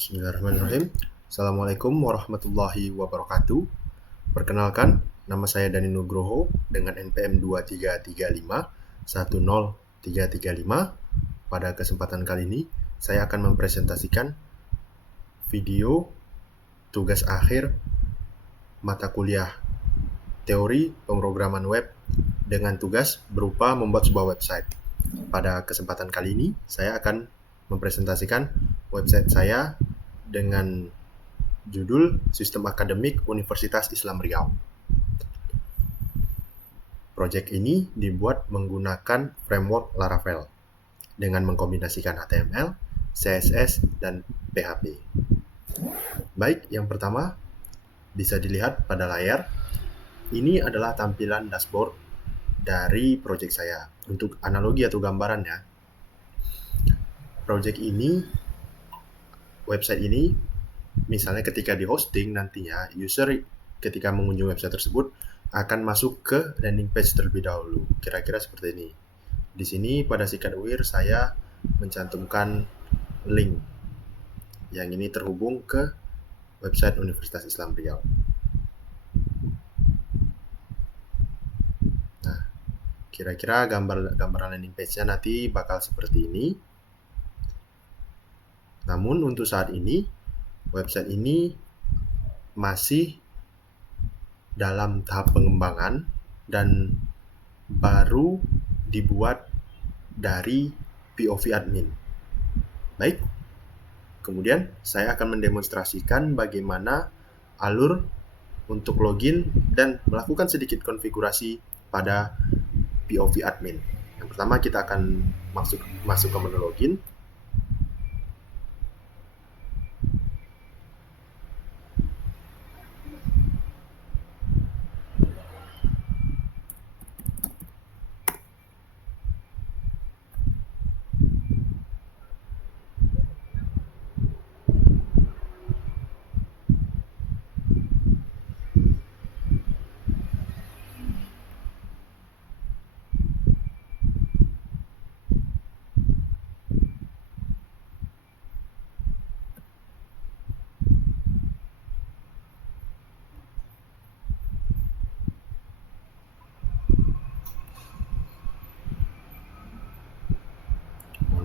Bismillahirrahmanirrahim. Assalamualaikum warahmatullahi wabarakatuh. Perkenalkan, nama saya Dani Nugroho dengan NPM 2335103335. Pada kesempatan kali ini, saya akan mempresentasikan video tugas akhir mata kuliah teori pemrograman web dengan tugas berupa membuat sebuah website. Pada kesempatan kali ini, saya akan mempresentasikan website saya dengan judul Sistem Akademik Universitas Islam Riau. Proyek ini dibuat menggunakan framework Laravel dengan mengkombinasikan HTML, CSS, dan PHP. Baik, yang pertama bisa dilihat pada layar. Ini adalah tampilan dashboard dari proyek saya. Untuk analogi atau gambarannya, proyek ini, website ini, misalnya ketika di hosting nantinya, user ketika mengunjungi website tersebut akan masuk ke landing page terlebih dahulu. Kira-kira seperti ini. Di sini pada sikat UIR saya mencantumkan link yang ini terhubung ke website Universitas Islam Riau. Nah, kira-kira gambaran landing page-nya nanti bakal seperti ini. Namun untuk saat ini, website ini masih dalam tahap pengembangan dan baru dibuat dari POV admin. Baik, kemudian saya akan mendemonstrasikan bagaimana alur untuk login dan melakukan sedikit konfigurasi pada POV admin. Yang pertama kita akan masuk ke menu login.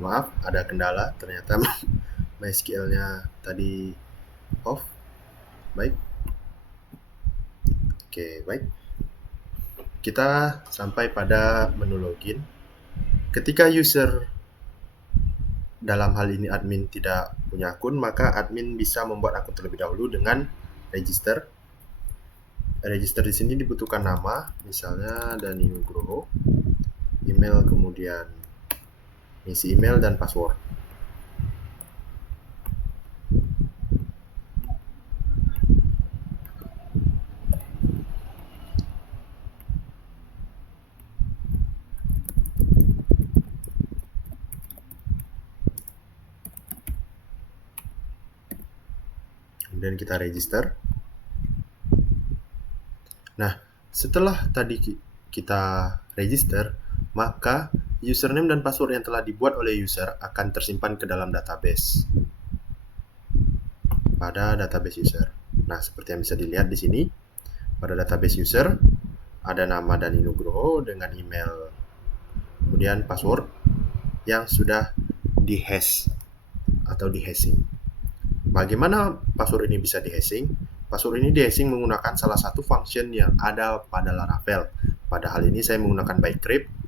Maaf, ada kendala, ternyata MySQL-nya tadi off. Baik. Oke, baik. Kita sampai pada menu login. Ketika user, dalam hal ini admin, tidak punya akun, maka admin bisa membuat akun terlebih dahulu dengan register. Register di sini dibutuhkan nama, misalnya Dani Nugroho, email, kemudian isi email dan password. Kemudian kita register. Nah, setelah tadi kita register, maka username dan password yang telah dibuat oleh user akan tersimpan ke dalam database. Pada database user. Nah, seperti yang bisa dilihat di sini, pada database user ada nama Dani Nugroho dengan email, kemudian password yang sudah di-hash atau di-hashing. Bagaimana password ini bisa di-hashing? Password ini di-hashing menggunakan salah satu function yang ada pada Laravel. Pada hal ini saya menggunakan bytecrypt.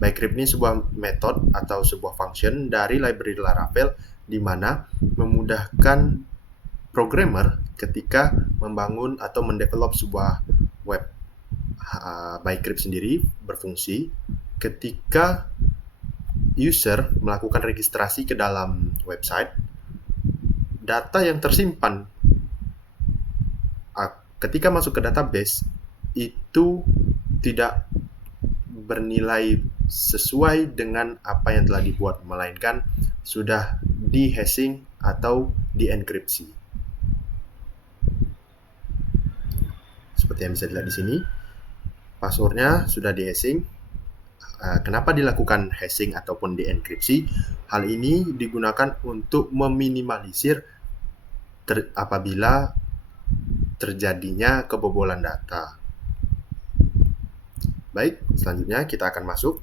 Bytecrypt ini sebuah metode atau sebuah function dari library Laravel di mana memudahkan programmer ketika membangun atau mendevelop sebuah web. Bytecrypt sendiri berfungsi ketika user melakukan registrasi ke dalam website, data yang tersimpan ketika masuk ke database itu tidak bernilai sesuai dengan apa yang telah dibuat, melainkan sudah di-hashing atau di-enkripsi. Seperti yang bisa dilihat di sini, passwordnya sudah di-hashing. Kenapa dilakukan hashing ataupun di-enkripsi? Hal ini digunakan untuk meminimalisir apabila terjadinya kebobolan data. Baik, selanjutnya kita akan masuk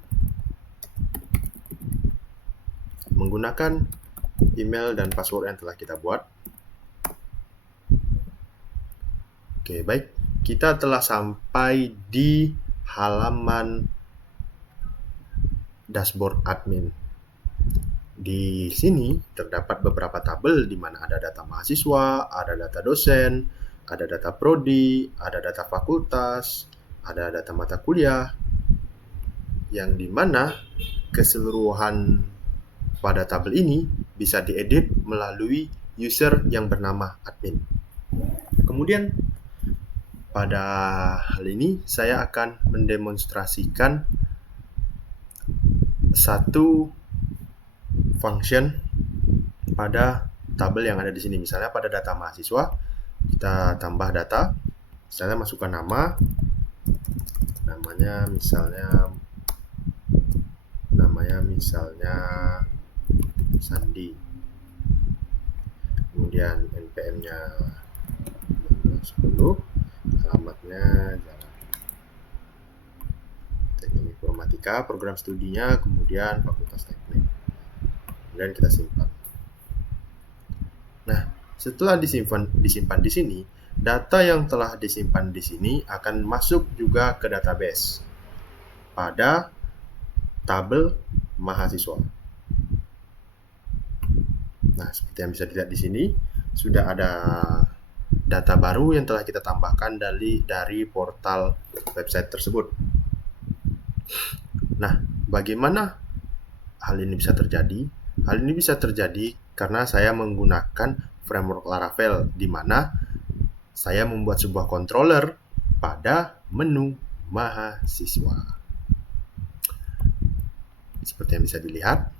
menggunakan email dan password yang telah kita buat. Oke, baik. Kita telah sampai di halaman dashboard admin. Di sini terdapat beberapa tabel di mana ada data mahasiswa, ada data dosen, ada data prodi, ada data fakultas, ada data mata kuliah, yang di mana keseluruhan pada tabel ini bisa diedit melalui user yang bernama admin. Kemudian pada hal ini saya akan mendemonstrasikan satu function pada tabel yang ada di sini. Misalnya pada data mahasiswa, kita tambah data, misalnya masukkan namanya misalnya Sandi. Kemudian NPM-nya 10, alamatnya Jalan Teknik Informatika, program studinya kemudian Fakultas Teknik. Kemudian kita simpan. Nah, setelah disimpan di sini, data yang telah disimpan di sini akan masuk juga ke database pada tabel mahasiswa. Nah, seperti yang bisa dilihat di sini, sudah ada data baru yang telah kita tambahkan dari portal website tersebut. Nah, bagaimana hal ini bisa terjadi? Hal ini bisa terjadi karena saya menggunakan framework Laravel, di mana saya membuat sebuah controller pada menu mahasiswa. Seperti yang bisa dilihat.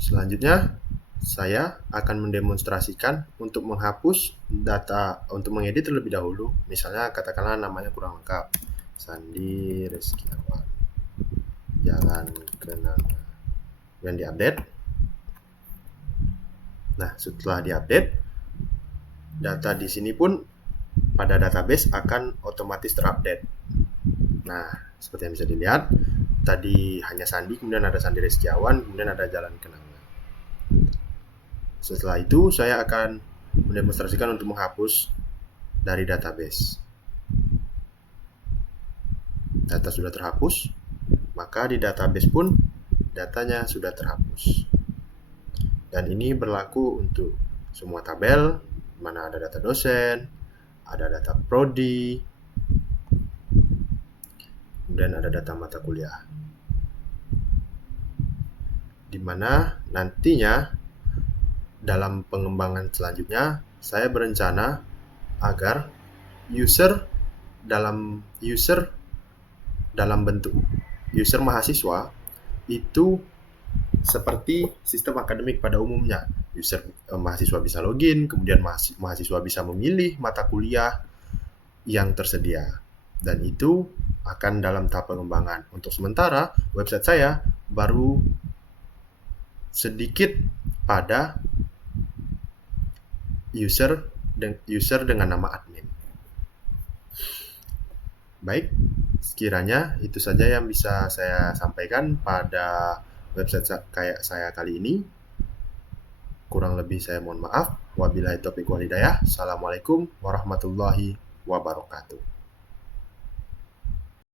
Selanjutnya, saya akan mendemonstrasikan untuk menghapus data, untuk mengedit terlebih dahulu. Misalnya katakanlah namanya kurang lengkap, Sandi Reskiawan, Jalan Kenanga, dan diupdate. Nah, setelah diupdate, data di sini pun pada database akan otomatis terupdate. Nah, seperti yang bisa dilihat, tadi hanya Sandi, kemudian ada Sandi Reskiawan, kemudian ada Jalan Kenanga. Setelah itu, saya akan mendemonstrasikan untuk menghapus dari database. Data sudah terhapus, maka di database pun datanya sudah terhapus. Dan ini berlaku untuk semua tabel, mana ada data dosen, ada data prodi, kemudian ada data mata kuliah. Di mana nantinya dalam pengembangan selanjutnya, saya berencana agar user bentuk user mahasiswa itu seperti sistem akademik pada umumnya. Mahasiswa bisa login, kemudian mahasiswa bisa memilih mata kuliah yang tersedia. Dan itu akan dalam tahap pengembangan. Untuk sementara, website saya baru sedikit pada user dengan nama admin. Baik, sekiranya itu saja yang bisa saya sampaikan pada website kayak saya kali ini. Kurang lebih saya mohon maaf. Wabillahi taufiq wal hidayah. Assalamualaikum warahmatullahi wabarakatuh.